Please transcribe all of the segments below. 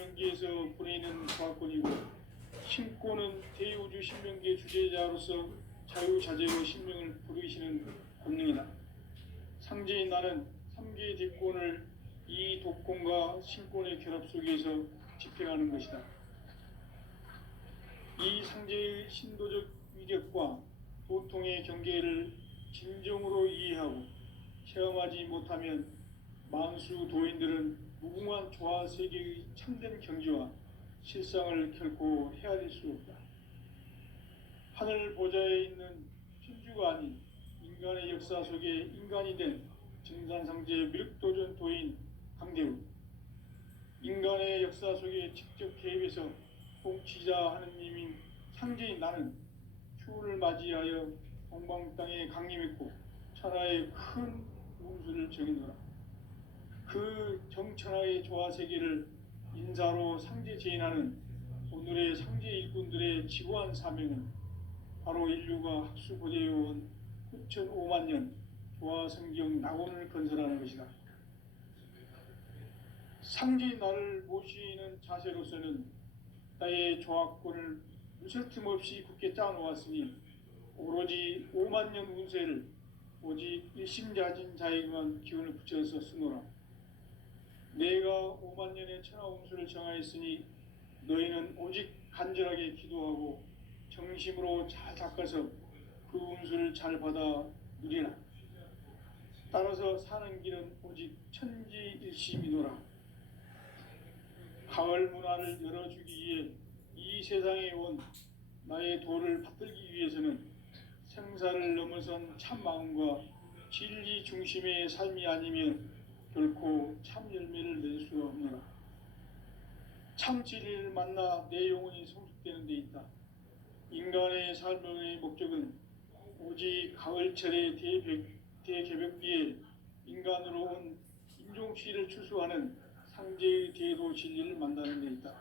신명기에서 보내는 과학권이고, 신권은 대우주 신명기의 주제자로서 자유자재로 신명을 부르시는 권능이다. 상제인 나는 3개의 대권을 이 독권과 신권의 결합 속에서 집행하는 것이다. 이 상제의 신도적 위력과 도통의 경계를 진정으로 이해하고 체험하지 못하면 만수 도인들은 무궁한 조화 세계의 참된 경지와 실상을 결코 헤아릴 수 없다. 하늘 보좌에 있는 천주가 아닌 인간의 역사 속에 인간이 된 증산상제 미륵도전 도인 강대우, 인간의 역사 속에 직접 개입해서 통치자 하느님인 상제인 나는 추운을 맞이하여 동방 땅에 강림했고 천하의 큰 운수를 정해놓으라. 그 정천하의 조화 세계를 인사로 상제 제인하는 오늘의 상제 일꾼들의 지고한 사명은 바로 인류가 학수고대해온 9,500만 년 조화 성경 낙원을 건설하는 것이다. 상제인 나를 모시는 자세로서는 나의 조화권을 무설틈 없이 굳게 짜놓았으니 오로지 5만 년 운세를 오직 일심자진 자에게만 기운을 붙여서 쓰노라. 내가 5만 년의 천하 운수를 정하였으니 너희는 오직 간절하게 기도하고 정심으로 잘 닦아서 그 운수를 잘 받아 누리라. 따라서 사는 길은 오직 천지일심이노라. 가을 문화를 열어주기 위해 이 세상에 온 나의 도를 받들기 위해서는 생사를 넘어선 참 마음과 진리 중심의 삶이 아니면 결코 참 열매를 낼 수 없노라. 참 진리를 만나 내 영혼이 성숙되는 데 있다. 인간의 삶의 목적은 오직 가을철의 대개벽기에 인간으로 온 인종시를 추수하는 상제의 대도 진리를 만나는 데 있다.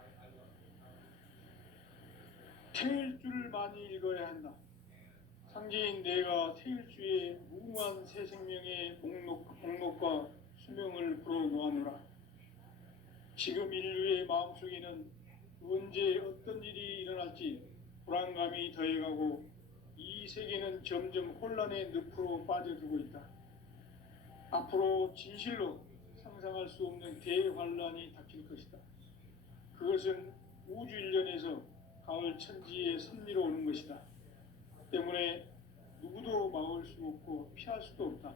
태일주를 많이 읽어야 한다. 상제인 내가 태일주의 무궁한 새 생명의 목록과 수명을 불어놓아노라. 지금 인류의 마음속에는 언제 어떤 일이 일어날지 불안감이 더해가고 이 세계는 점점 혼란의 늪으로 빠져들고 있다. 앞으로 진실로 상상할 수 없는 대환란이 닥칠 것이다. 그것은 우주 일련에서 가을 천지의 선미로 오는 것이다. 때문에 누구도 막을 수 없고 피할 수도 없다.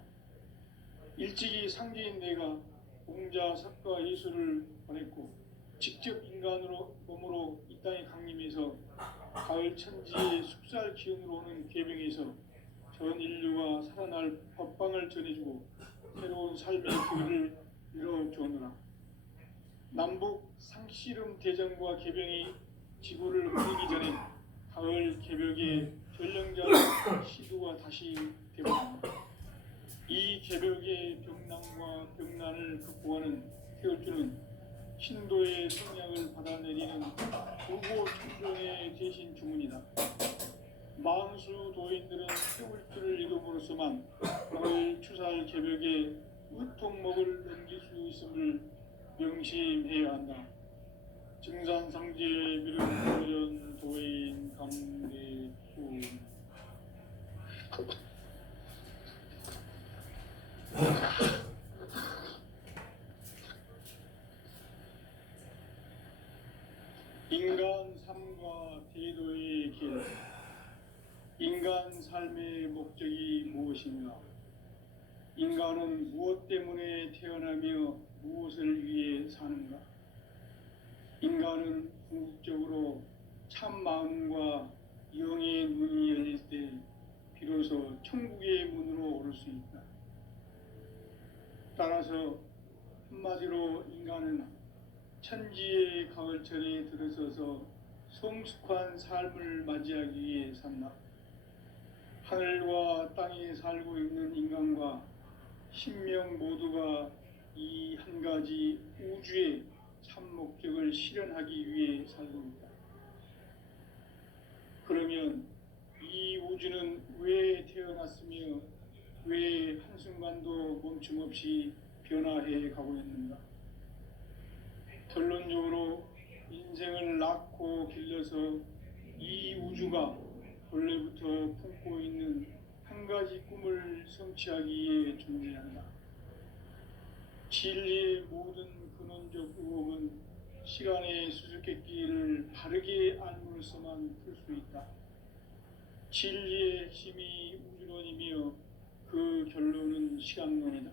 일찍이 상제인 내가 공자, 석가, 예수를 보냈고 직접 인간으로 몸으로 이 땅에 강림해서 가을 천지의 숙살 기운으로 오는 계병에서 전 인류가 살아날 법방을 전해주고 새로운 삶의 길을 열어주었노라. 남북 상씨름 대전과 계병이 지구를 흔들기 전에 가을 개벽의 전령자 시도가 다시 되었습니다. 이 개벽의 병난과 병난을 극복하는 태울주는 신도의 성량을 받아내리는 불고 천종의 대신 주문이다. 만수 도인들은 태울주를 이름으로서만 가을 추살 개벽의 으통목을 넘길 수 있음을 명심해야 한다. 증산상제의 미륵도전 도인 강대우. 인간 삶과 대도의 길. 인간 삶의 목적이 무엇인가? 인간은 무엇 때문에 태어나며 무엇을 위해 사는가? 인간은 궁극적으로 참 마음과 영의 문이 열릴 때 비로소 천국의 문으로 오를 수 있다. 따라서 한마디로 인간은 천지의 가을철에 들어서서 성숙한 삶을 맞이하기 위해 산다. 하늘과 땅에 살고 있는 인간과 신명 모두가 이 한 가지 우주의 참 목적을 실현하기 위해 살고 있다. 그러면 이 우주는 왜 태어났으며 왜 한순간도 멈춤없이 변화해 가고 있는가? 결론적으로 낳고 길러서 이 우주가 본래부터 품고 있는 한 가지 꿈을 성취하기 위해 존재한다. 진리의 모든 근원적 의혹은 시간의 수수께끼를 바르게 알므로서만 풀 수 있다. 진리의 핵심이 우주론이며 그 결론은 시간론이다.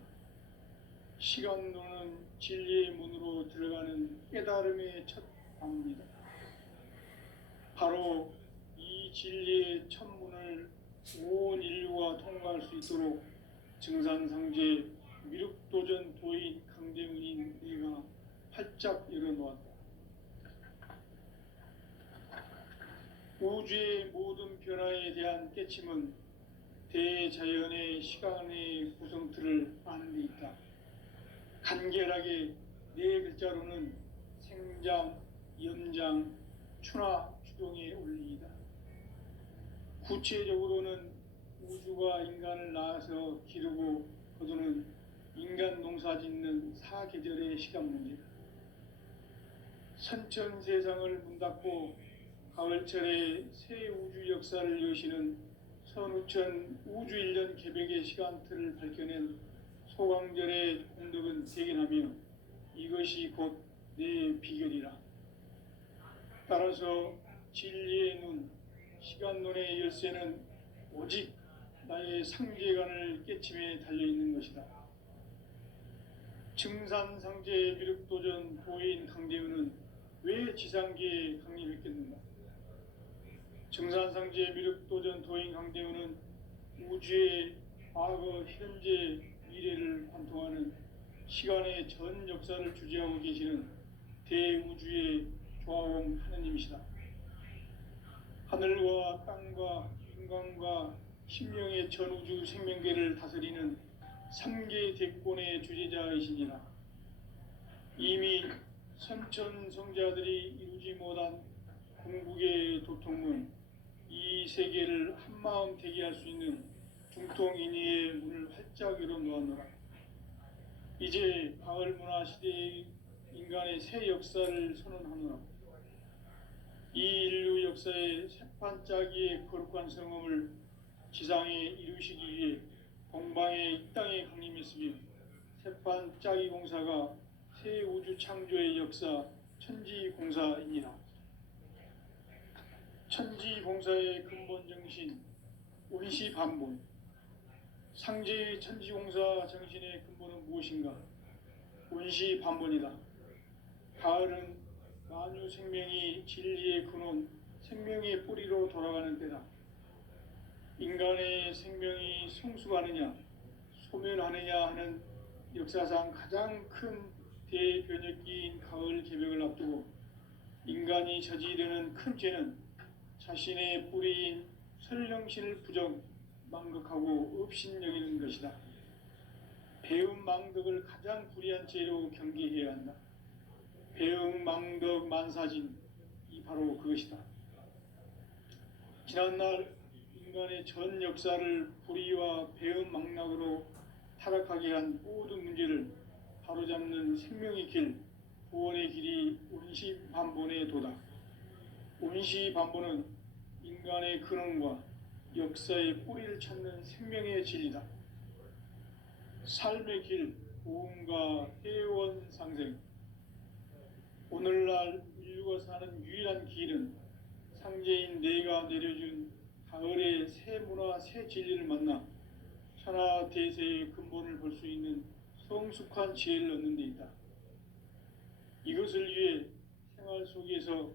시간론은 진리의 문으로 들어가는 깨달음의 첫 방문이다. 바로 이 진리의 첫 문을 온 인류가 통과할 수 있도록 증산상제 미륵도전 도인 강대문인 네가 활짝 열어놓았다. 우주의 모든 변화에 대한 깨침은 대자연의 시간의 구성틀을 아는 데 있다. 간결하게 네 글자로는 생장, 연장, 추나 추동의 원리이다. 구체적으로는 우주가 인간을 낳아서 기르고 거두는 인간 농사 짓는 사계절의 시간 문제다. 선천 세상을 문 닫고 가을철에 새 우주 역사를 여시는 선우천 우주 1년 개벽의 시간틀을 밝혀낸 소강절의 공덕은 대견하며 이것이 곧 내 비결이라. 따라서 진리의 눈, 시간론의 열쇠는 오직 나의 상계관을 깨침에 달려있는 것이다. 증산상제 미륵도전 도인 강대은은 왜 지상계에 강림했겠는가? 증산상제 미륵도전 도인 강대은은 우주의 과거, 현재, 미래를 관통하는 시간의 전 역사를 주재하고 계시는 대우주의 조화원 하느님이시다. 하늘과 땅과 인간과 신명의 전우주 생명계를 다스리는 3개 대권의 주재자이시니라. 이미 선천성자들이 이루지 못한 궁극의 도통문, 이 세계를 한마음 되게 할 수 있는 중통인의의 문을 활짝 열어놓았노라. 이제 가을문화 시대의 인간의 새 역사를 선언하노라. 이 인류 역사의 새판짜기의 거룩한 성음을 지상에 이루시기 위해 동방의 이 땅에 강림했으며 새판짜기 공사가 새 우주 창조의 역사 천지공사이니라. 천지공사의 근본 정신 운시반본, 상제의 천지공사 정신의 근본은 무엇인가? 운시반본이다. 가을은 만유 생명이 진리의 근원, 생명의 뿌리로 돌아가는 때다. 인간의 생명이 성숙하느냐, 소멸하느냐 하는 역사상 가장 큰 대변혁기인 가을 개벽을 앞두고 인간이 저지르는 큰 죄는 자신의 뿌리인 설령신을 부정, 망극하고 업신여기는 것이다. 배음 망덕을 가장 불의한 죄로 경계해야 한다. 배음 망덕 만사진, 이 바로 그것이다. 지난날 인간의 전 역사를 불의와 배음 망락으로 타락하게 한 모든 문제를 바로잡는 생명의 길, 구원의 길이 운시반본의 도다. 운시반본은 인간의 근원과 역사의 뿌리를 찾는 생명의 진리다. 삶의 길, 고음과 회원 상생. 오늘날 인류가 사는 유일한 길은 상제인 내가 내려준 가을의 새 문화, 새 진리를 만나 천하 대세의 근본을 볼 수 있는 성숙한 지혜를 얻는 데 있다. 이것을 위해 생활 속에서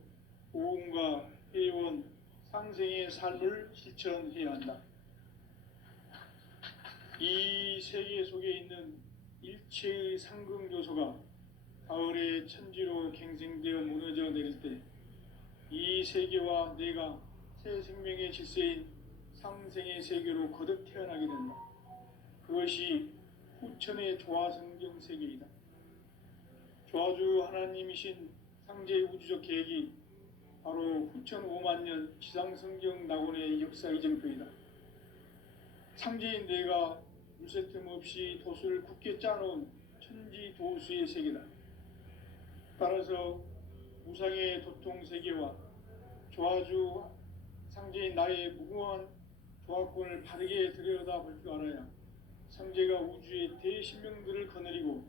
고음과 회원, 상생의 삶을 실천해야 한다. 이 세계 속에 있는 일체의 상승요소가 가을의 천지로 갱생되어 무너져 내릴 때 이 세계와 내가 새 생명의 질서인 상생의 세계로 거듭 태어나게 된다. 그것이 후천의 조화성경 세계이다. 조화주 하나님이신 상제 우주적 계획이 바로 후천 5만 년 지상성경 낙원의 역사 이정표이다. 상제인 내가 물새 틈 없이 도수를 굳게 짜놓은 천지 도수의 세계다. 따라서 우상의 도통 세계와 조화주 상제인 나의 무궁한 조화권을 바르게 들여다볼 줄 알아야 상제가 우주의 대신명들을 거느리고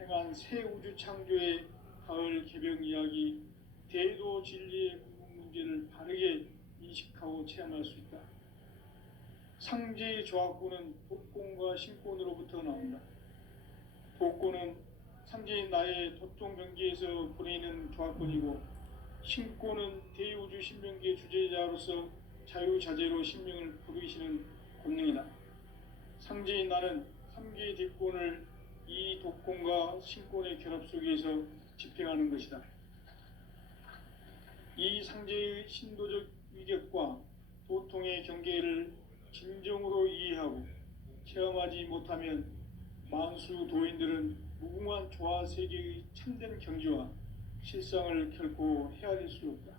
행한 새 우주 창조의 가을 개벽 이야기, 대도 진리의 궁극 문제를 바르게 인식하고 체험할 수 있다. 상제의 조화권은 복권과 신권으로부터 나온다. 복권은 상제인 나의 도통 경계에서 보내는 조화권이고, 신권은 대우주 신명기의 주제자로서 자유자재로 신명을 부르시는 권능이다. 상제인 나는 3개의 뒷권을 이 독권과 신권의 결합 속에서 집행하는 것이다. 이 상제의 신도적 위격과 도통의 경계를 진정으로 이해하고 체험하지 못하면 만수 도인들은 무궁한 조화 세계의 참된 경지와 실상을 결코 헤아릴 수 없다.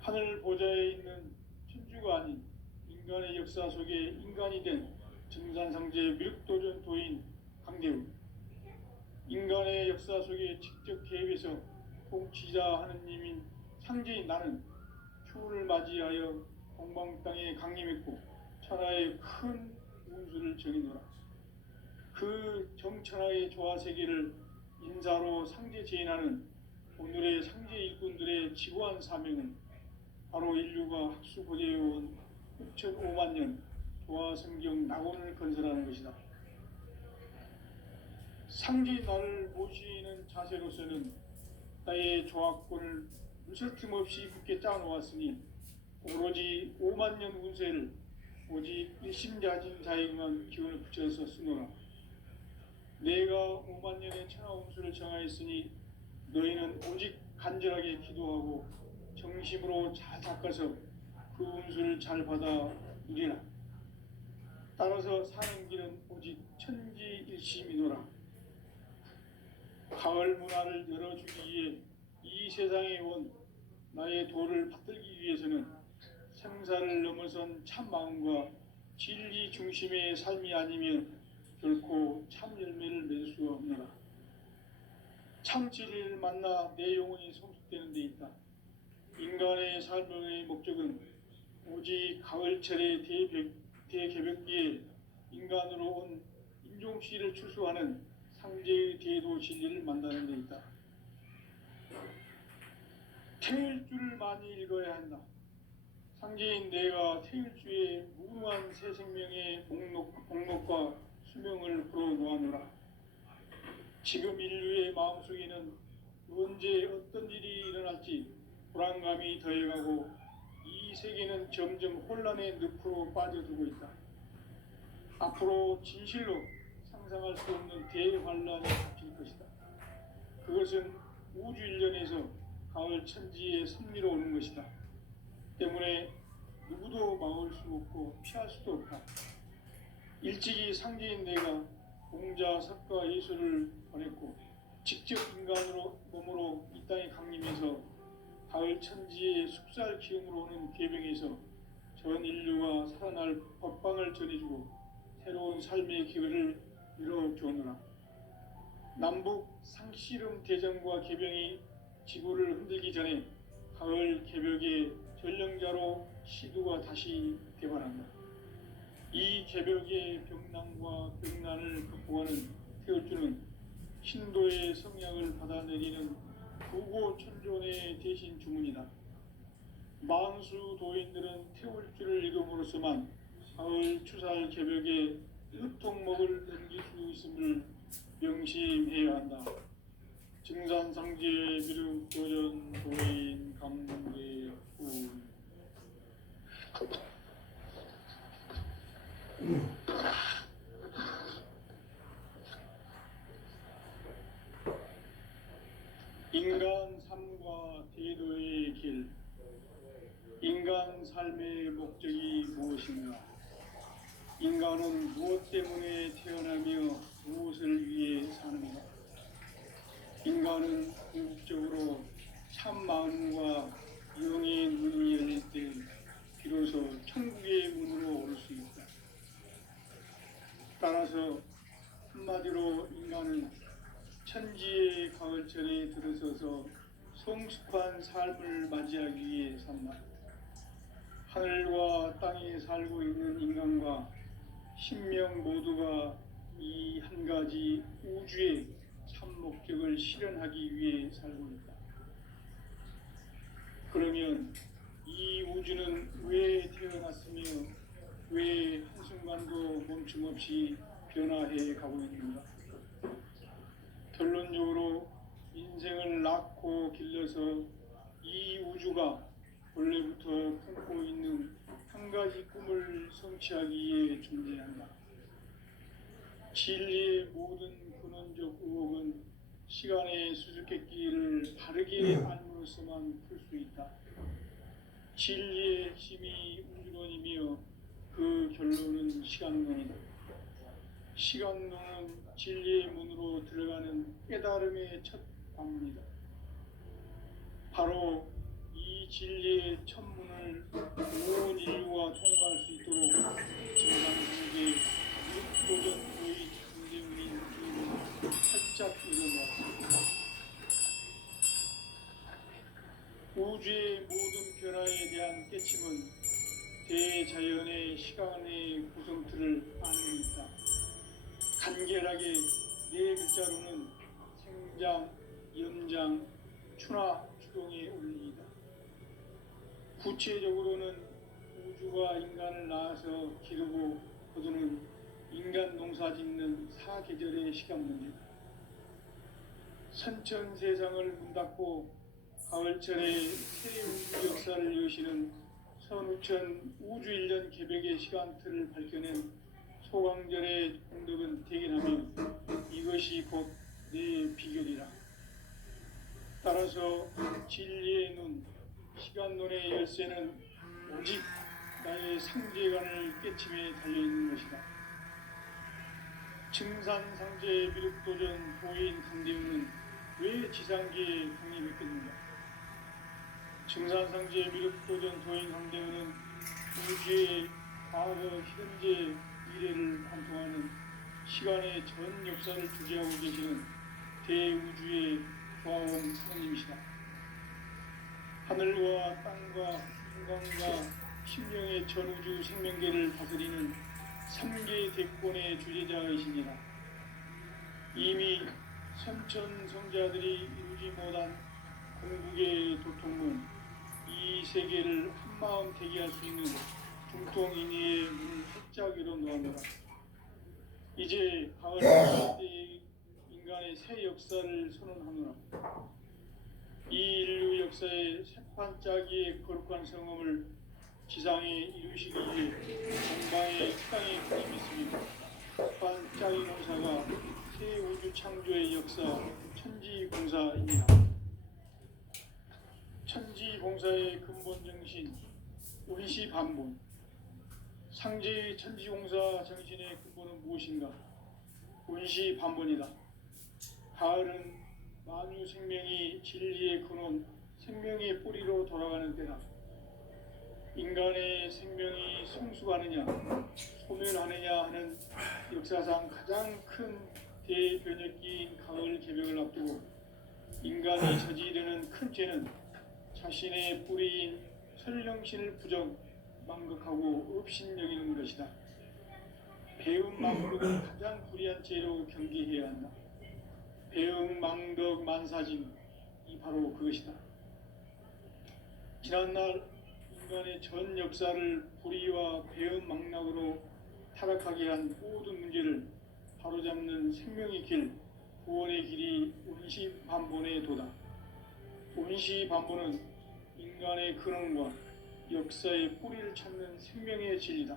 하늘 보좌에 있는 천주가 아닌 인간의 역사 속에 인간이 된 증산상제 미륵도전 도인 강대우, 인간의 역사 속에 직접 개입해서 통치자 하느님인 상제인 나는 휴를 맞이하여 동방 땅에 강림했고 천하의 큰 운수를 정의노라. 그 정천하의 조화세계를 인사로 상제 제인하는 오늘의 상제 일꾼들의 지고한 사명은 바로 인류가 학수고대해온 6,500만 년 조화성경 낙원을 건설하는 것이다. 상제인 나를 모시는 자세로서는 나의 조화권을 무설틈 없이 굳게 짜놓았으니 오로지 5만 년 운세를 오직 일심자진 자에게만 기운을 붙여서 쓰노라. 내가 5만 년의 천하 운수를 정하였으니 너희는 오직 간절하게 기도하고 정심으로 잘 닦아서 그 운수를 잘 받아 누리라. 따라서 사는 길은 오직 천지일심이노라. 가을 문화를 열어주기 위해 이 세상에 온 나의 도를 받들기 위해서는 생사를 넘어선 참 마음과 진리 중심의 삶이 아니면 결코 참 열매를 맺을 수 없노라. 참 진리를 만나 내 영혼이 성숙되는 데 있다. 인간의 삶의 목적은 오직 가을철의 대개벽기에 인간으로 온 인종시를 추수하는 상제의 대도 진리를 만나는 데 있다. 태일주를 많이 읽어야 한다. 상제인 내가 태일주의 무궁한 새 생명의 목록과 수명을 풀어놓아노라. 지금 인류의 마음속에는 언제 어떤 일이 일어날지 불안감이 더해가고 이 세계는 점점 혼란의 늪으로 빠져들고 있다. 앞으로 진실로 상상할 수 없는 대환란이 닥칠 것이다. 그것은 우주 일련에서 가을 천지의 섭리로 오는 것이다. 때문에 누구도 막을 수 없고 피할 수도 없다. 일찍이 상제인 내가 공자, 석가, 예수를 보냈고 직접 인간으로 몸으로 이 땅에 강림해서 가을 천지의 숙살 기운으로 오는 계병에서 전 인류가 살아날 법방을 전해주고 새로운 삶의 기회를 열어주었노라. 남북 상씨름 대전과 계병이 지구를 흔들기 전에 가을 개벽의 전령자로 시두가 다시 개발한다. 이 개벽의 병난과 병난을 극복하는 태울주는 신도의 성약을 받아내리는 구고천존의 대신 주문이다. 만수 도인들은 태울주를 읽음으로써만 가을 추살 개벽의 유통목을 넘길 수 있음을 명심해야 한다. 증산상제의 미륵도전 도인 강대훈. 인간 삶과 대도의 길. 인간 삶의 목적이 무엇인가? 인간은 무엇 때문에 태어나며 무엇을 위해 사는가? 인간은 궁극적으로 참 마음과 영의 문이 열릴 때 비로소 천국의 문으로 오를 수 있다. 따라서 한마디로 인간은 천지의 가을철에 들어서서 성숙한 삶을 맞이하기 위해 산다. 하늘과 땅에 살고 있는 인간과 신명 모두가 이 한 가지 우주의 참 목적을 실현하기 위해 살고 있다. 그러면 이 우주는 왜 태어났으며 왜 한순간도 멈춤 없이 변화해 가고 있는가? 결론적으로 인생을 낳고 길러서 이 우주가 원래부터 품고 있는 한 가지 꿈을 성취하기 위해 존재한다. 진리의 모든 근원적 의혹은 시간의 수수께끼를 바르게 알므로서만 풀 수 있다. 진리의 핵심이 우주론이며 그 결론은 시간론이다. 시간론은 진리의 문으로 들어가는 깨달음의 첫 관문이다. 바로 이 진리의 첫 문을 온 인류가 통과할 수 있도록 정상세계 육도전도의 강대운인 이름을 활짝 열어놓았습니다. 우주의 모든 변화에 대한 깨침은 대자연의 시간의 구성틀을 아닙니다. 간결하게 네 글자로는 생장, 연장, 추나 추동의 원리이다. 구체적으로는 우주가 인간을 낳아서 기르고 거두는 인간 농사 짓는 사계절의 시간 문제다. 선천 세상을 문 닫고 가을철에 새 우주 역사를 여시는 선우천 우주 1년 개벽의 시간틀을 밝혀낸 소강절의 공덕은 대견하며 이것이 곧 내 비결이라. 따라서 진리의 눈, 시간론의 열쇠는 오직 나의 상제관을 깨침에 달려있는 것이다. 증산상제 미륵도전 도인 강대우는 왜 지상계에 독립했겠는가? 증산상제 미륵도전 도인 강대우는 우주의 과거, 현재, 미래를 관통하는 시간의 전 역사를 주재하고 계시는 대우주의 과원 하나님이시다. 하늘과 땅과 인간과 심령의 전우주 생명계를 다스리는 3개 대권의 주제자이시니라. 이미 선천성자들이 이루지 못한 공국의 도통문, 이 세계를 한마음 대기할 수 있는 중통인의의 문을 활짝 열어놓았노라. 이제 가을 때의 인간의 새 역사를 선언하노라. 이 인류 역사의 새판짜기의 거룩한 성음을 지상에 이루시기 위해 전방의 땅에 그림이 있으며 새판짜기 공사가 새 우주 창조의 역사 천지공사입니다. 천지공사의 근본 정신 운시반본. 상제의 천지공사 정신의 근본은 무엇인가? 운시반본이다. 가을은 만유 생명이 진리의 근원, 생명의 뿌리로 돌아가는 때다. 인간의 생명이 성숙하느냐, 소멸하느냐 하는 역사상 가장 큰 대변혁기인 가을 개벽을 앞두고 인간이 저지르는 큰 죄는 자신의 뿌리인 설령신을 부정, 망극하고 업신여기는 것이다. 배움 망극은 가장 불의한 죄로 경계해야 한다. 배움 망덕 만사짐, 이 바로 그것이다. 지난날 인간의 전 역사를 불의와 배움 망락으로 타락하게 한 모든 문제를 바로잡는 생명의 길, 구원의 길이 운시반본의 도다. 운시반본은 인간의 근원과 역사의 뿌리를 찾는 생명의 진리다.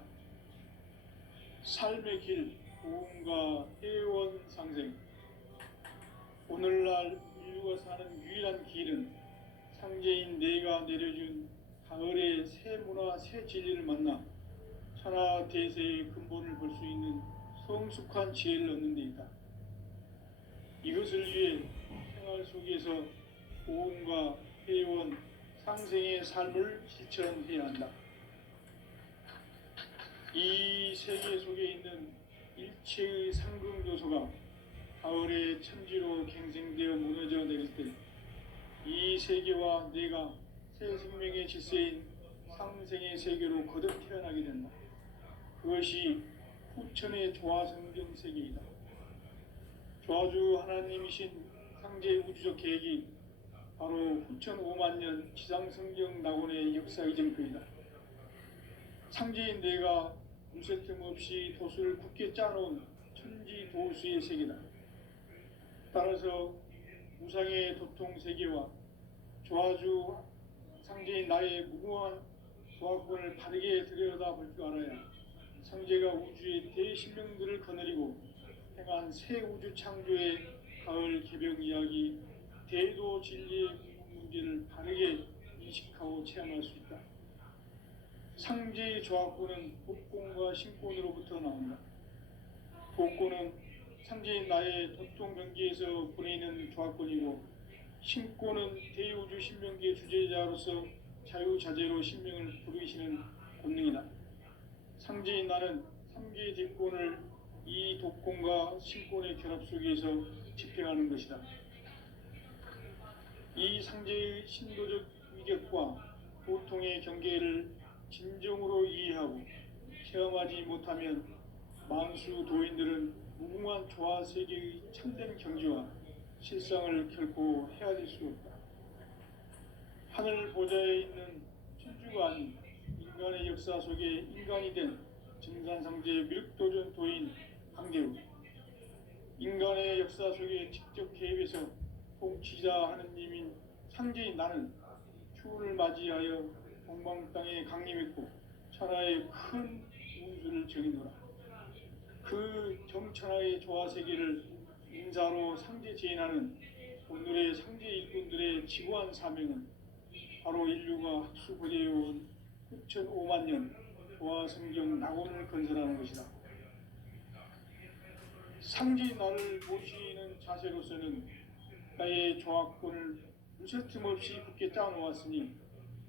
삶의 길, 보험과 해원 상생. 오늘날 인류가 사는 유일한 길은 상제인 내가 내려준 가을의 새 문화, 새 진리를 만나 천하 대세의 근본을 볼 수 있는 성숙한 지혜를 얻는 데 있다. 이것을 위해 생활 속에서 보험과 해원, 상생의 삶을 실천해야 한다. 이 세계 속에 있는 일체의 상승조소가 가을의 천지로 갱생되어 무너져 내릴 때 이 세계와 내가 새 생명의 질서인 상생의 세계로 거듭 태어나게 된다. 그것이 후천의 조화성경 세계이다. 조화주 하나님이신 상제 우주적 계획이 바로 후천 5만 년 지상성경 낙원의 역사 이전표이다. 상제인 내가 무쇠 틈 없이 도수를 굳게 짜놓은 천지 도수의 세계다. 따라서 우상의 도통 세계와 조화주 상제인 나의 무궁한 조화권을 바르게 들여다볼 줄 알아야 상제가 우주의 대신명들을 거느리고 행한 새 우주 창조의 가을 개벽 이야기, 대도 진리의 문제를 바르게 인식하고 체험할 수 있다. 상제의 조화권은 복권과 신권으로부터 나온다. 복권은 상제인 나의 도통 경계에서 보내는 조화권이고, 신권은 대우주 신명기의 주제자로서 자유자재로 신명을 부르시는 본능이다. 상제인 나는 3개의 대권을 이 독권과 신권의 결합 속에서 집행하는 것이다. 이 상제의 신도적 위격과 보통의 경계를 진정으로 이해하고 체험하지 못하면 만수 도인들은 무궁한 조화 세계의 참된 경지와 실상을 결코 헤아릴 수 없다. 하늘 보좌에 있는 천주가 아닌 인간의 역사 속에 인간이 된 증산상제의 미륵도전 도인 강대우, 인간의 역사 속에 직접 개입해서 통치자 하느님인 상제인 나는 추운을 맞이하여 동방 땅에 강림했고 천하의 큰 운수를 정의노라. 그 정천하의 조화세계를 인사로 상제 제인하는 오늘의 상제 일꾼들의 지구한 사명은 바로 인류가 학수고대해온 9,5만 년 조화성경 낙원을 건설하는 것이다. 상제인 나를 모시는 자세로서는 나의 조화권을 무쇠틈 없이 굳게 짜놓았으니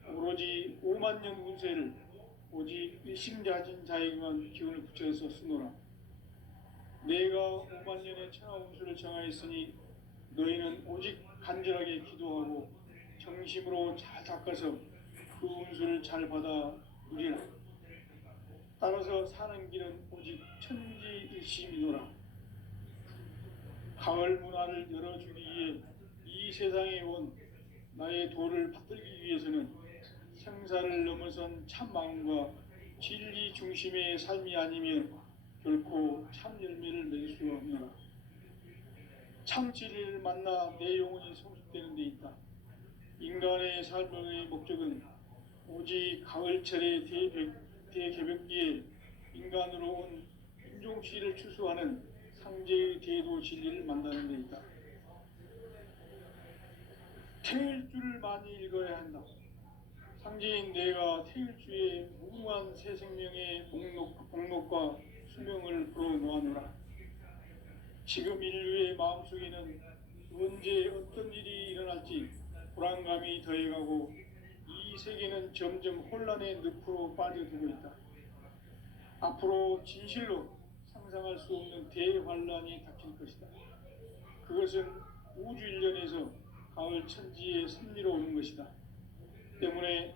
오로지 5만 년 운세를 오직 일심자진 자에게만 기운을 붙여서 쓰노라. 내가 5만 년의 천하 운수를 정하였으니 너희는 오직 간절하게 기도하고 정심으로 잘 닦아서 그 운수를 잘 받아 누리라. 따라서 사는 길은 오직 천지일심이노라. 가을 문화를 열어주기 위해 이 세상에 온 나의 도를 받들기 위해서는 생사를 넘어선 참 마음과 진리 중심의 삶이 아니면 결코 참 열매를 맺을 수 없노라. 참 진리를 만나 내 영혼이 성숙되는 데 있다. 인간의 삶의 목적은 오직 가을철의 대개벽기에 인간으로 온 인종시를 추수하는 상제의 대도 진리를 만나는 데 있다. 태일주를 많이 읽어야 한다. 상제인 내가 태일주의 무궁한 새 생명의 목록과 수명을 불어놓아노라. 지금 인류의 마음속에는 언제 어떤 일이 일어날지 불안감이 더해가고 이 세계는 점점 혼란의 늪으로 빠져들고 있다. 앞으로 진실로 상상할 수 없는 대환란이 닥칠 것이다. 그것은 우주 일련에서 가을 천지의 섭리로 오는 것이다. 때문에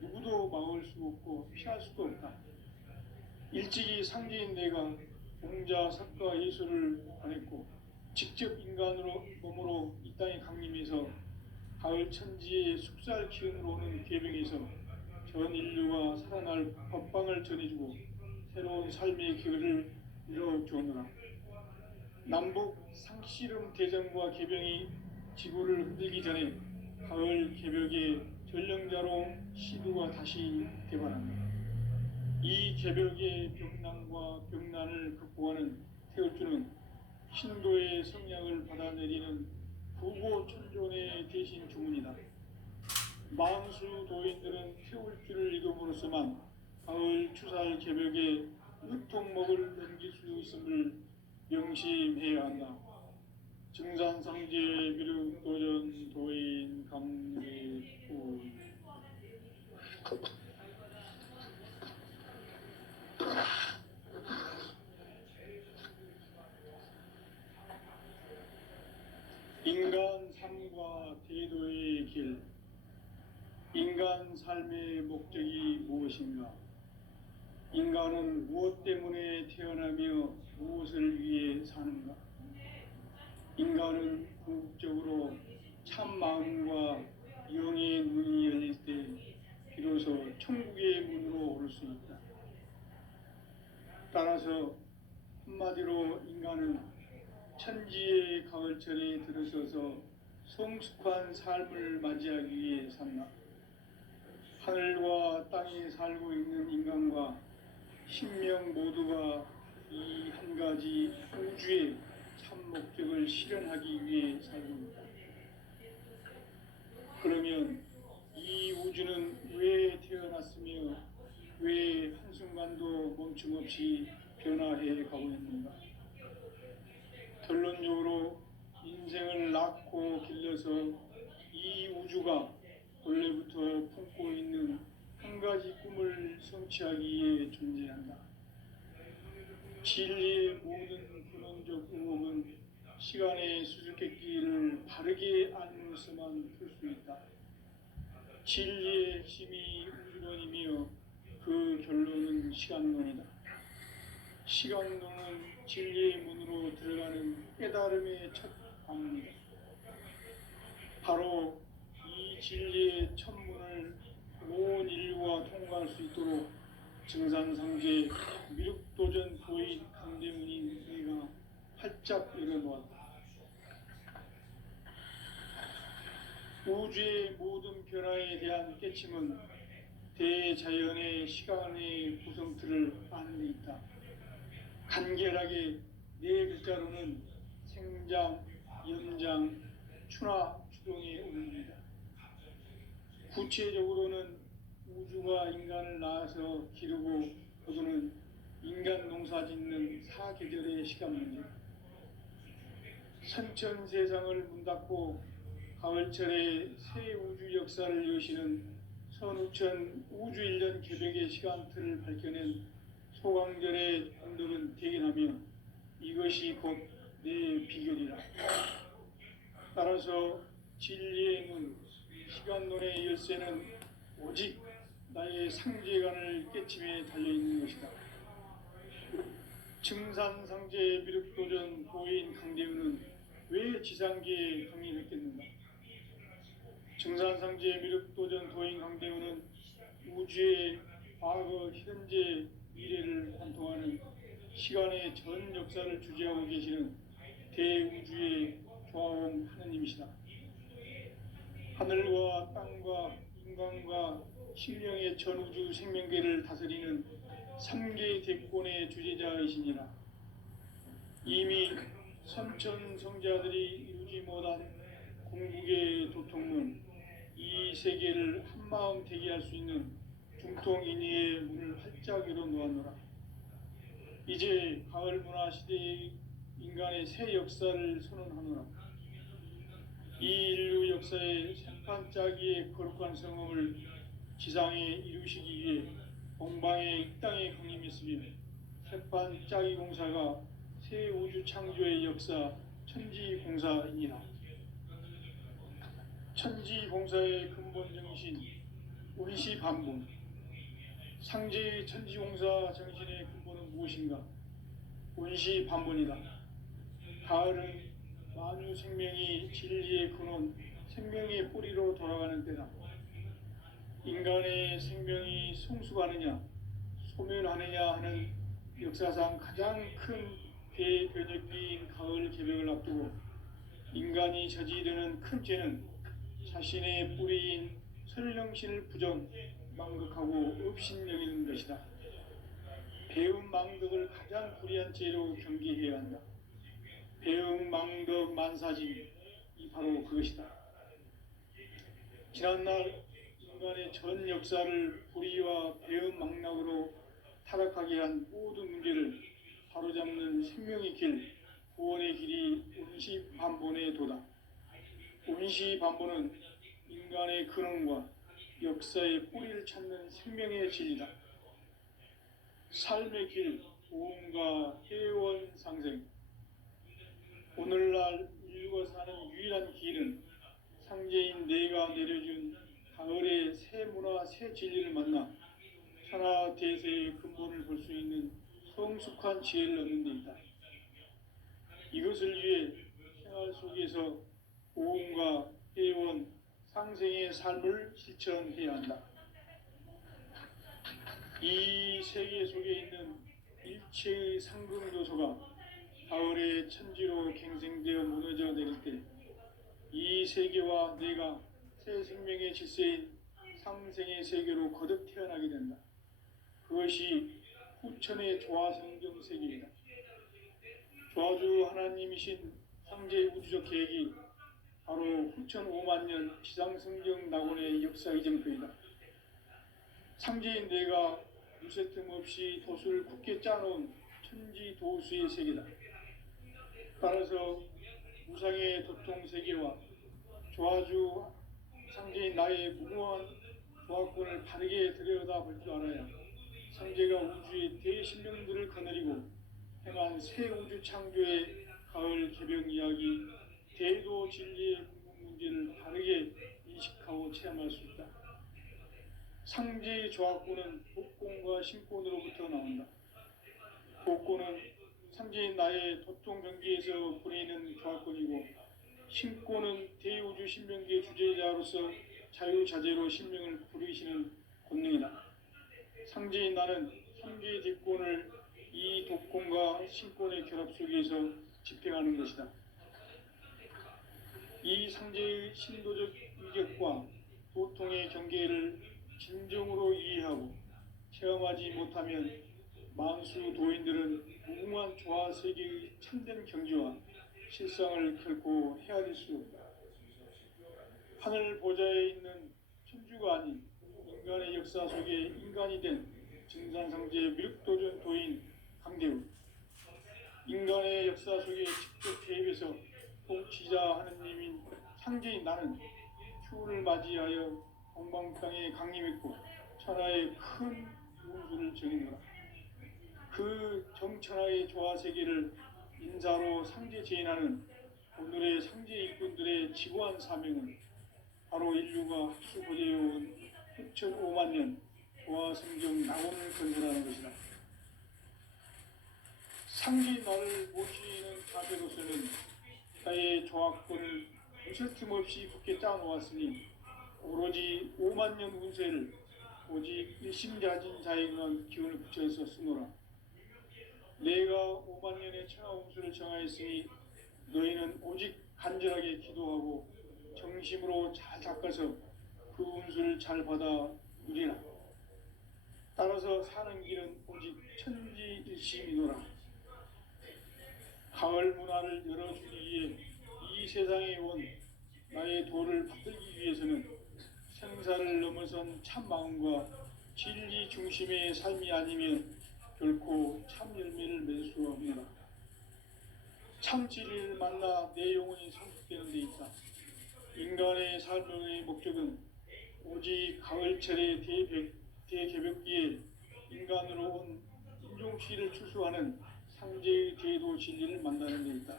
누구도 막을 수 없고 피할 수도 없다. 일찍이 상제인 내가 공자, 석가, 예수를 보냈고 직접 인간으로 몸으로 이 땅에 강림해서 가을 천지의 숙살 기운으로 오는 계명에서 전 인류가 살아날 법방을 전해주고 새로운 삶의 기회를 이뤄주었노라. 남북 상씨름 대전과 개병이 지구를 흔들기 전에 가을 개벽의 전령자로 시두가 다시 개발한다. 이 개벽의 병난과 병난을 극복하는 태울주는 신도의 성량을 받아내리는 부고천존의 대신 주문이다. 만수 도인들은 태울주를 읽음으로써만 가을 추살 개벽에 으통목을 넘길 수 있음을 명심해야 한다. 증산상제 미륵도전 도인 강제도 인간 삶과 대도의 길. 인간 삶의 목적이 무엇인가? 인간은 무엇 때문에 태어나며 무엇을 위해 사는가? 인간은 궁극적으로 참 마음과 영의 문이 열릴 때 비로소 천국의 문으로 오를 수 있다. 따라서 한마디로 인간은 천지의 가을철에 들어서서 성숙한 삶을 맞이하기 위해 산다. 하늘과 땅에 살고 있는 인간과 신명 모두가 이 한 가지 우주의 참 목적을 실현하기 위해 살고 있다. 그러면 이 우주는 왜 태어났으며 왜 한순간도 멈춤없이 변화해 가고 있는가? 결론적으로 인생을 낳고 길러서 이 우주가 원래부터 품고 있는 한 가지 꿈을 성취하기 위해 존재한다. 진리의 모든 근원적 의혹은 시간의 수수께끼를 바르게 알면서만 풀 수 있다. 진리의 핵심이 우주론이며 그 결론은 시간론이다. 시간론은 진리의 문으로 들어가는 깨달음의 첫 방문이다. 바로 이 진리의 첫 문을 온 인류가 통과할 수 있도록 증산상제 미륵도전 도인 강대문인 우리가 활짝 열어놓았다. 우주의 모든 변화에 대한 깨침은 대자연의 시간의 구성틀을 아는 데 있다. 간결하게 네 글자로는 생장, 연장, 추나 추동의 원리이다. 구체적으로는 우주가 인간을 낳아서 기르고 거두는 인간 농사 짓는 사계절의 시간 문제. 선천 세상을 문 닫고 가을철에 새 우주 역사를 여시는 선우천 우주일년 개백의 시간틀을 밝혀낸 소강절의 공덕은 대견하며 이것이 곧 내 비결이라. 따라서 진리의 문, 시간론의 열쇠는 오직 나의 상제관을 깨침에 달려있는 것이다. 증산상제 미륵도전 도인 강대우는 왜 지상계에 강림했겠는가? 증산상제 미륵도전 도인 강대우는 우주의 과거, 현재, 미래를 관통하는 시간의 전 역사를 주재하고 계시는 대우주의 조화원 하느님이시다. 하늘과 땅과 인간과 신령의 전우주 생명계를 다스리는 3개 대권의 주재자이시니라. 이미 선천 성자들이 이루지 못한 궁극의 도통문, 이 세계를 한마음 되게 할 수 있는 중통인의의 문을 활짝 열어놓았노라. 이제 가을 문화 시대의 인간의 새 역사를 선언하노라. 이 인류 역사의 생판짜기의 거룩한 성험을 지상에 이루시기 위해 공방의 이 땅에 강림했으며 생판짜기 공사가 새 우주 창조의 역사 천지공사이니라. 천지공사의 근본 정신 운시반본. 상제의 천지공사 정신의 근본은 무엇인가? 운시반본이다. 가을은 만유 생명이 진리의 근원, 생명의 뿌리로 돌아가는 때다. 인간의 생명이 성숙하느냐, 소멸하느냐 하는 역사상 가장 큰 대변혁기인 가을 개벽을 앞두고 인간이 저지르는 큰 죄는 자신의 뿌리인 설령신을 부정, 망극하고 업신여기는 것이다. 배움 망덕을 가장 불의한 죄로 경계해야 한다. 배움 망덕 만사진, 이 바로 그것이다. 지난날 인간의 전 역사를 불의와 배움 망락으로 타락하게 한 모든 문제를 바로잡는 생명의 길, 구원의 길이 운시반본의 도다. 운시반본은 인간의 근원과 역사의 뿌리를 찾는 생명의 진리다. 삶의 길, 보험과 회원 상생. 오늘날 인류가 사는 유일한 길은 상제인 내가 내려준 가을의 새 문화, 새 진리를 만나 천하 대세의 근본을 볼 수 있는 성숙한 지혜를 얻는 데 있다. 이것을 위해 생활 속에서 고음과 회원, 상생의 삶을 실천해야 한다. 이 세계 속에 있는 일체의 상금 요소가 가을의 천지로 갱생되어 무너져 내릴 때 이 세계와 내가 새 생명의 질서인 상생의 세계로 거듭 태어나게 된다. 그것이 후천의 조화성경 세계이다. 조화주 하나님이신 상제의 우주적 계획이 바로 후천 5만 년 비상성경 낙원의 역사 이정표이다. 상제인 내가 유세틈 없이 도수를 굳게 짜놓은 천지 도수의 세계다. 따라서 무상의 도통 세계와 조화주 상제인 나의 무궁한 조화권을 바르게 들여다볼 줄 알아야 상제가 우주의 대신명들을 거느리고 행한 새 우주 창조의 가을 개벽 이야기, 대도 진리의 궁극 문제를 바르게 인식하고 체험할 수 있다. 상제의 조화권은 복권과 신권으로부터 나온다. 복권은 상제인 나의 도통 경계에서 보내는 조화권이고, 신권은 대우주 신명기의 주제자로서 자유자재로 신명을 부르시는 권능이다. 상제인 나는 삼계의 뒷권을 이 독권과 신권의 결합 속에서 집행하는 것이다. 이 상제의 신도적 위격과 도통의 경계를 진정으로 이해하고 체험하지 못하면 만수 도인들은 무궁한 조화 세계의 참된 경지와 실상을 결코 헤아릴 수 없다. 하늘 보좌에 있는 천주가 아닌 인간의 역사 속에 인간이 된 증산상제의 미륵도전 도인 강대우, 인간의 역사 속에 직접 개입해서 통치자 하느님인 상제인 나는 추운을 맞이하여 동방땅에 강림했고 천하의 큰 운수를 정했노라. 그 정천하의 조화 세계를 인사로 상제 제인하는 오늘의 상제 일꾼들의 지고한 사명은 바로 인류가 수고되어온 후천 5만 년 조화 성경 낙원을 건설하는 것이다. 상제인 나를 모시는 자세로서는 나의 조화권을 무쇠틈 없이 굳게 짜놓았으니 오로지 5만 년 운세를 오직 일심자진 자에게만 기운을 붙여서 쓰노라. 내가 5만 년의 천하 운수를 정하였으니 너희는 오직 간절하게 기도하고 정심으로 잘 닦아서 그 운수를 잘 받아 누리라. 따라서 사는 길은 오직 천지일심이노라. 가을 문화를 열어주기 위해 이 세상에 온 나의 도를 받들기 위해서는 생사를 넘어선 참 마음과 진리 중심의 삶이 아니면 결코 참 열매를 맺을 수 없노라. 참 진리를 만나 내 영혼이 성숙되는 데 있다. 인간의 삶의 목적은 오직 가을철의 대개벽기에 인간으로 온 인종씨를 추수하는 상제의 대도 진리를 만나는 데 있다.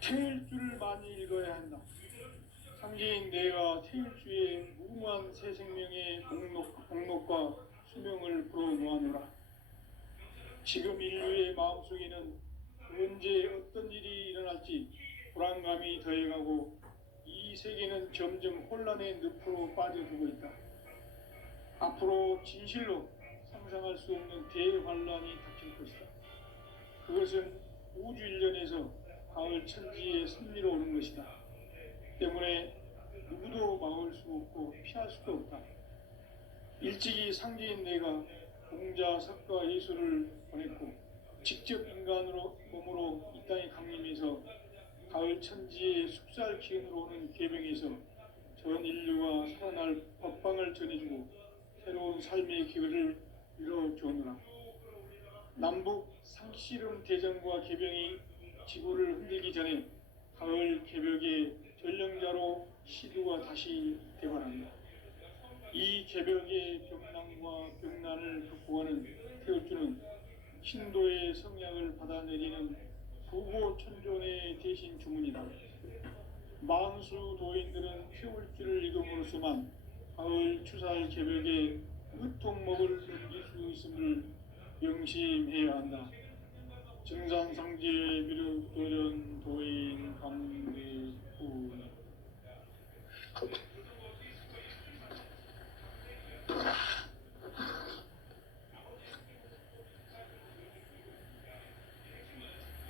태일주를 많이 읽어야 한다. 상제인 내가 태일주의 무궁한 새 생명의 공록과 수명을 불어놓아노라. 지금 인류의 마음속에는 언제 어떤 일이 일어날지 불안감이 더해가고 이 세계는 점점 혼란의 늪으로 빠져들고 있다. 앞으로 진실로 상상할 수 없는 대환란이 닥칠 것이다. 그것은 우주 일련에서 가을 천지의 섭리로 오는 것이다. 때문에 누구도 막을 수 없고 피할 수도 없다. 일찍이 상제인 내가 공자, 석가, 예수를 보냈고 직접 인간으로 몸으로 이 땅에 강림해서 가을 천지의 숙살 기운으로 오는 계명에서 전 인류가 살아날 법방을 전해주고 새로운 삶의 기회를 이뤄주었노라. 남북 상씨름 대전과 개병이 지구를 흔들기 전에 가을 개벽의 전령자로 시두가 다시 대발합니다. 이 개벽의 병난과 병난을 극복하는 태울주는 신도의 성약을 받아내리는 부고 천존의 대신 주문이다. 만수 도인들은 태울줄을 이동으로서만 가을 추살 개벽에 으통목을 넘길 수 있음을 명심해야 한다. 증산상제 미륵도전 도인 강대구.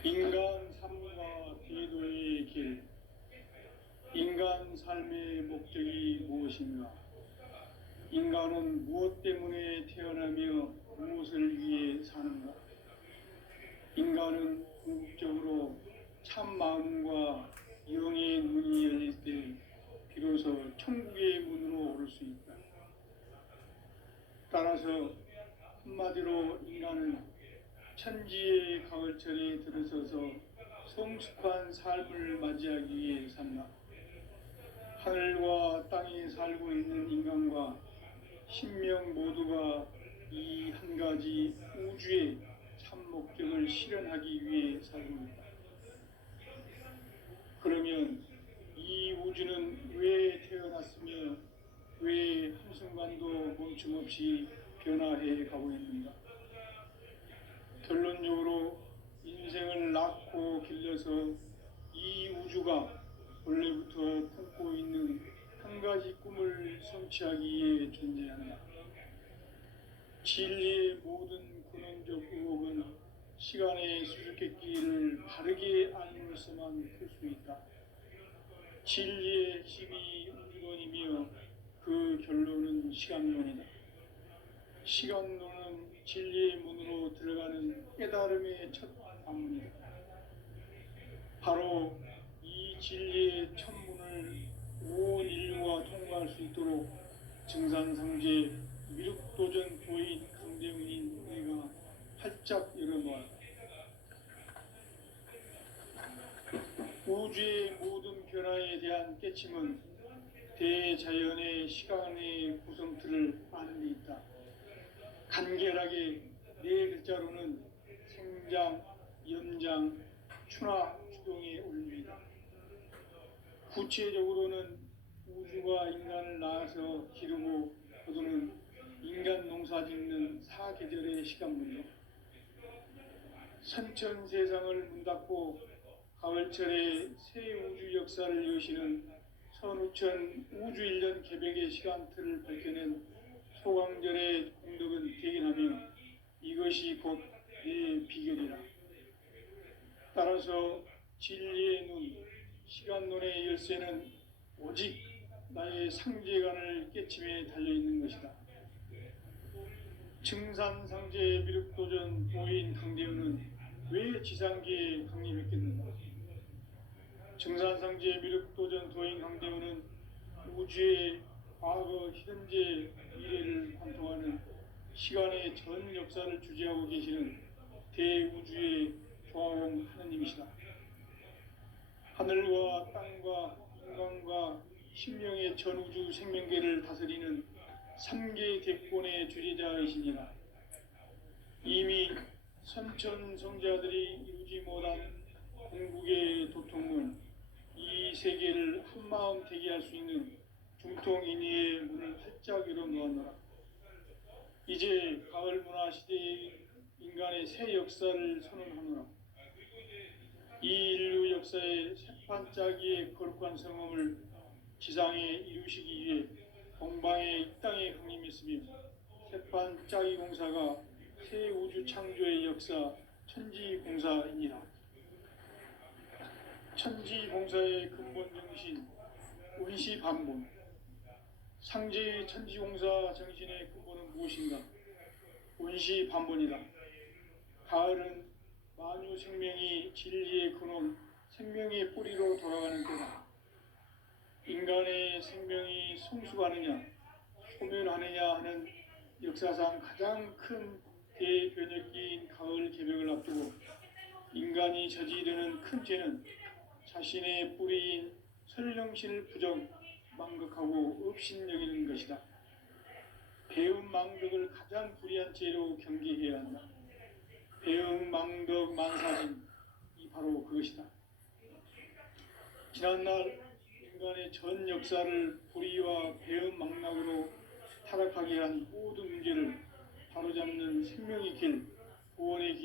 인간 삶과 대도의 길. 인간 삶의 목적이 무엇인가? 인간은 무엇 때문에 태어나며 무엇을 위해 사는가? 인간은 궁극적으로 참 마음과 영의 문이 열릴 때 비로소 천국의 문으로 오를 수 있다. 따라서 한마디로 인간은 천지의 가을철에 들어서서 성숙한 삶을 맞이하기 위해 산다. 하늘과 땅에 살고 있는 인간과 신명 모두가 이 한 가지 우주의 참 목적을 실현하기 위해 살고 있다. 그러면 이 우주는 왜 태어났으며 왜 한순간도 멈춤없이 변화해 가고 있는가? 결론적으로 인생을 낳고 길러서 이 우주가 원래부터 품고 있는 한 가지 꿈을 성취하기 위해 존재한다. 진리의 모든 근원적 의혹은 시간의 수수께끼를 바르게 알므로서만 풀 수 있다. 진리의 힘이 우주론이며 그 결론은 시간론이다. 시간론은 진리의 문으로 들어가는 깨달음의 첫 관문이다. 바로 이 진리의 천문을 온 인류가 통과할 수 있도록 증산상제 미륵도전 도인 강대훈인 내가 활짝 열어놓았다. 우주의 모든 변화에 대한 깨침은 대자연의 시간의 구성틀을 아는 데 있다. 간결하게 네 글자로는 생장, 연장, 추나 추동의 원리이다. 구체적으로는 우주가 인간을 낳아서 기르고 거두는 인간 농사 짓는 사계절의 시간문이다. 선천세상을 문닫고 가을철에 새 우주 역사를 여시는 선우천 우주일년 개벽의 시간틀을 밝혀낸 소강절의 공덕은 대견하며 이것이 곧 내 비결이라. 따라서 진리의 눈, 시간론의 열쇠는 오직 나의 상제관을 깨침에 달려있는 것이다. 증산상제 미륵도전 도인 강대훈은 왜 지상계에 강림했겠는가? 증산상제 미륵도전 도인 강대훈은 우주의 과거, 현재, 미래를 관통하는 시간의 전 역사를 주재하고 계시는 대우주의 조화원 하느님이시다. 하늘과 땅과 인간과 신명의 전우주 생명계를 다스리는 3계 대권의 주재자이시니라. 이미 선천성자들이 이루지 못한 궁극의 도통은 이 세계를 한마음 되게 할 수 있는 중통인의의 문을 활짝 열어놓았노라. 이제 가을 문화 시대의 인간의 새 역사를 선언하노라. 이 인류 역사의 새판짜기의 거룩한 성험을 지상에 이루시기 위해 동방의 이 땅에 강림했으며 새판짜기 공사가 새 우주 창조의 역사 천지공사이니라. 천지공사의 근본 정신 운시반본. 상제의 천지공사 정신의 근본은 무엇인가? 운시반본이다. 가을은 만유 생명이 진리의 근원, 생명의 뿌리로 돌아가는 때다. 인간의 생명이 성숙하느냐, 소멸하느냐 하는 역사상 가장 큰 대변혁기인 가을 개벽을 앞두고 인간이 저지르는 큰 죄는 자신의 뿌리인 설령신을 부정, 망극하고 업신여기는 것이다. 배움 망덕을 가장 불의한 죄로 경계해야 한다. 배움 망덕 만사진, 이 바로 그것이다. 지난날 인간의 전 역사를 불의와 배은망락으로 타락하게 한 모든 문제를 바로잡는 생명의 길, 구원의 길이